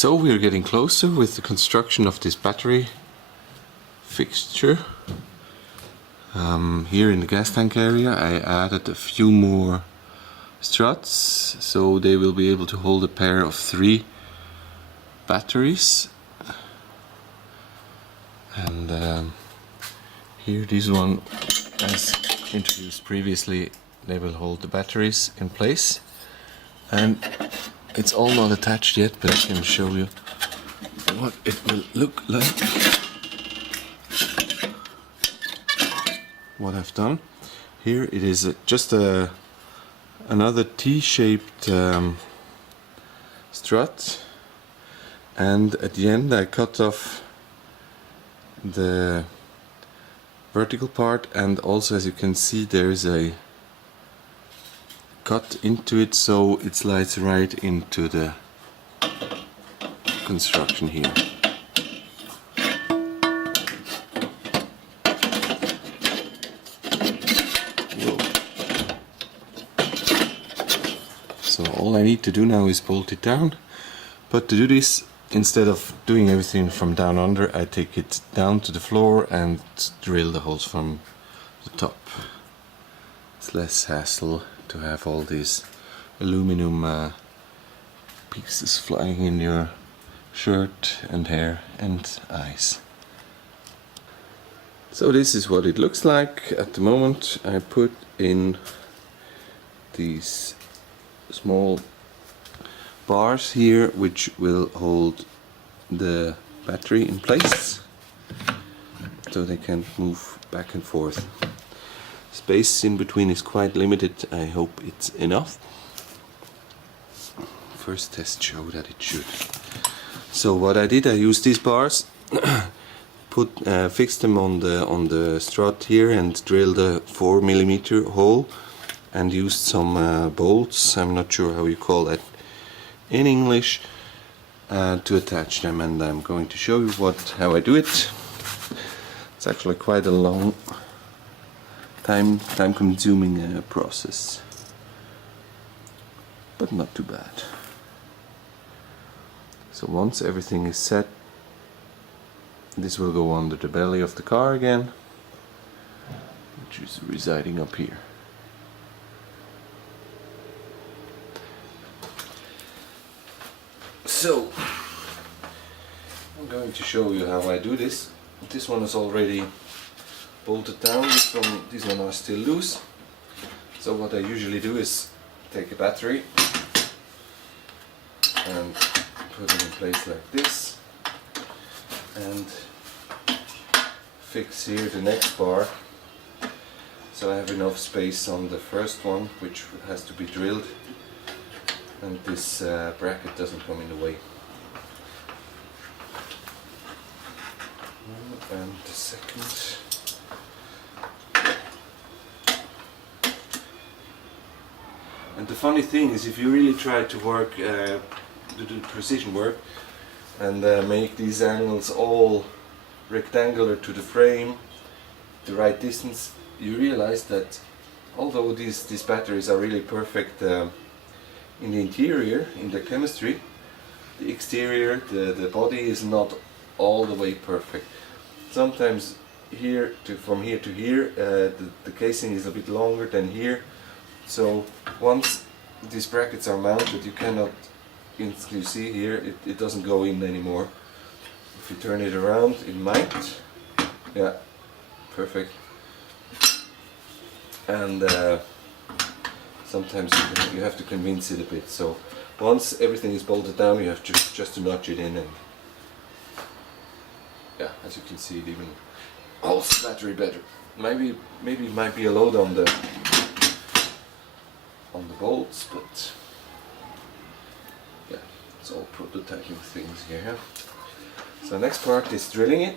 So we are getting closer with the construction of this battery fixture. Here in the gas tank area I added a few more struts, so they will be able to hold a pair of 3 batteries. And here, this one, as introduced previously, they will hold the batteries in place. And it's all not attached yet, but I can show you what it will look like. What I've done here, it is just another T-shaped strut, and at the end I cut off the vertical part, and also, as you can see, there is a cut into it, so it slides right into the construction here. Whoa. So all I need to do now is bolt it down, but to do this, instead of doing everything from down under, I take it down to the floor and drill the holes from the top. It's less hassle to have all these aluminum pieces flying in your shirt and hair and eyes. So this is what it looks like at the moment. I put in these small bars here, which will hold the battery in place so they can move back and forth. Space in between is quite limited. I hope it's enough. First test showed that it should. So what I did, I used these bars, fixed them on the strut here, and drilled a 4mm hole, and used some bolts. I'm not sure how you call that in English, to attach them, and I'm going to show you how I do it. It's actually quite a long time consuming process, but not too bad. So once everything is set, this will go under the belly of the car again, which is residing up here. So I'm going to show you how I do this. This one is already bolted down, this one are still loose. So what I usually do is take a battery and put it in place like this, and fix here the next bar, so I have enough space on the first one, which has to be drilled, and this bracket doesn't come in the way. And the second. And the funny thing is, if you really try to work, to do precision work, and make these angles all rectangular to the frame, the right distance, you realize that although these batteries are really perfect in the interior, in the chemistry, the exterior, the body is not all the way perfect. Sometimes from here to here, the casing is a bit longer than here. So once these brackets are mounted, you cannot, you see here, it doesn't go in anymore. If you turn it around, it might. Yeah, perfect. And sometimes you have to convince it a bit. So once everything is bolted down, you have just to notch it in, and yeah, as you can see, it even holds the battery better. Maybe it might be a load on the bolts, but yeah, it's all prototyping things here. So next part is drilling it.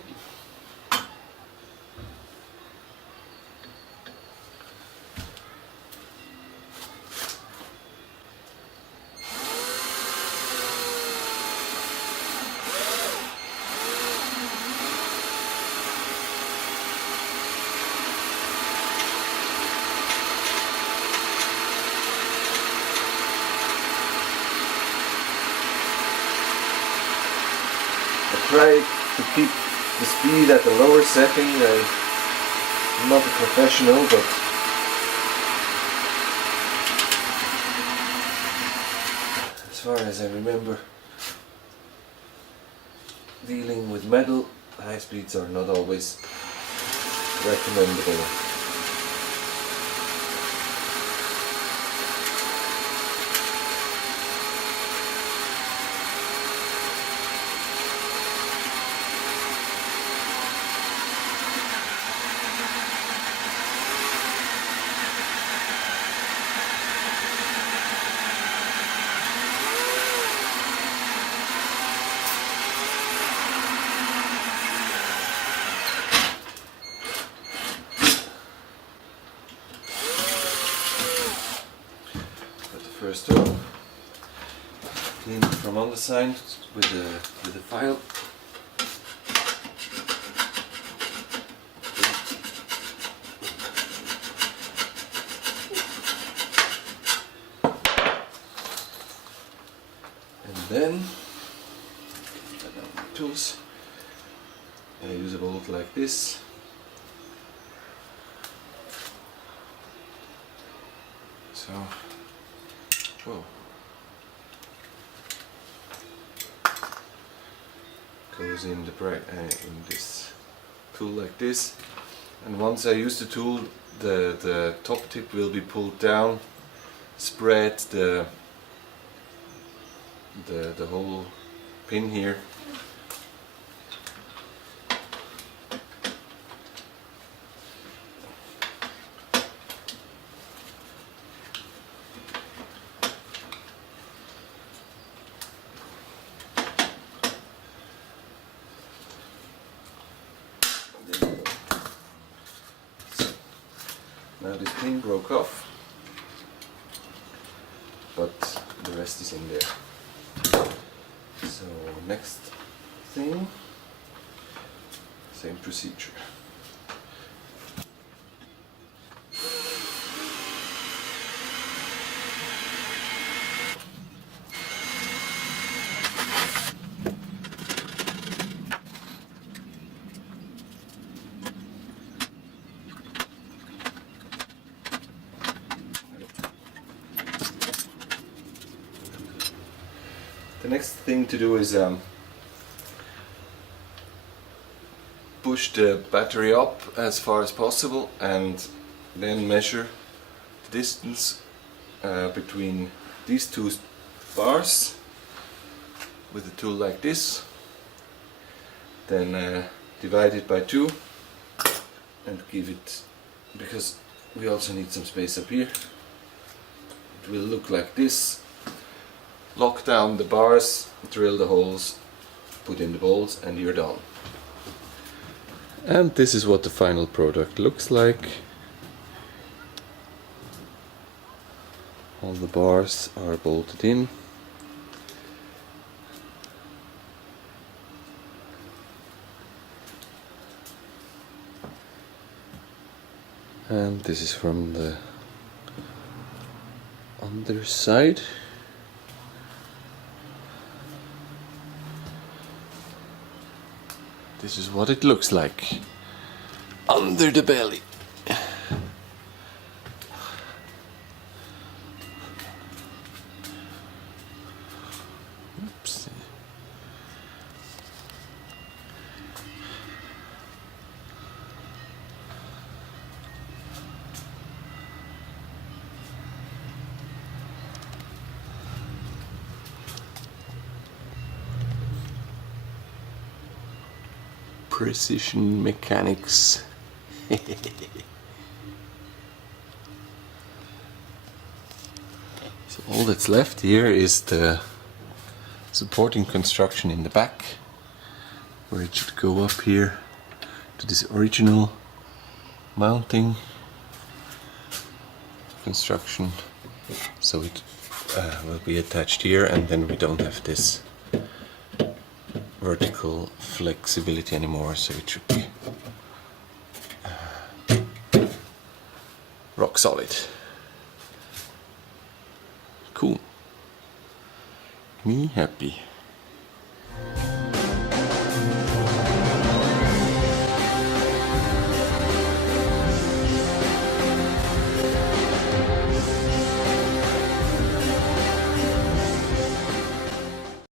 try to keep the speed at the lower setting. I'm not a professional, but as far as I remember, dealing with metal, high speeds are not always recommendable. First one, clean it from on the side with a file. And then my tools. I use a bolt like this. So. Whoa. Goes in in this tool like this, and once I use the tool, the top tip will be pulled down, spread the whole pin here. Now this pin broke off, but the rest is in there. So next thing, same procedure. The next thing to do is push the battery up as far as possible and then measure the distance between these two bars with a tool like this. Then divide it by 2 and give it, because we also need some space up here, it will look like this. Lock down the bars, drill the holes, put in the bolts, and you're done. And this is what the final product looks like. All the bars are bolted in. And this is from the underside. This is what it looks like under the belly. Oops. Precision mechanics. So all that's left here is the supporting construction in the back, where it should go up here to this original mounting construction, so it will be attached here, and then we don't have this vertical flexibility anymore, so it should be rock solid. Cool. Me happy.